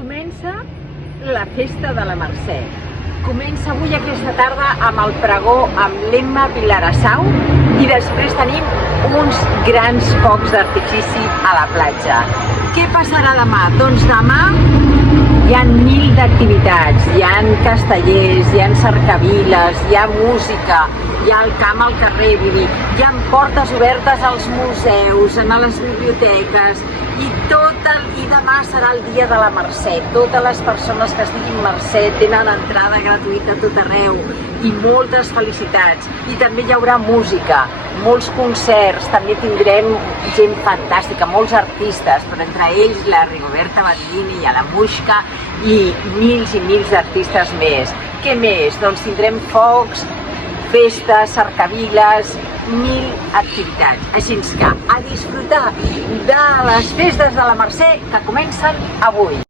Comença la festa de la Mercè. Comença avui aquesta tarda amb el pregó amb l'Emma Vilarassau i després tenim uns grans focs d'artifici a la platja. Què passarà demà? Doncs demà hi ha 1000 d'activitats, hi ha castellers, hi ha cercaviles, hi ha música, hi ha el camp al carrer, hi ha portes obertes als museus, a les biblioteques i demà serà el dia de la Mercè. Totes les persones que estiguin Mercè tenen entrada gratuïta a tot arreu i moltes felicitats. I també hi haurà música, molts concerts, també tindrem gent fantàstica, molts artistes, però entre ells la Rigoberta Bandini i la Muixca i mils d'artistes més. Què més? Doncs tindrem focs, festes, cercaviles, 1000 activitats. Així que a disfrutar de les festes de la Mercè que comencen avui.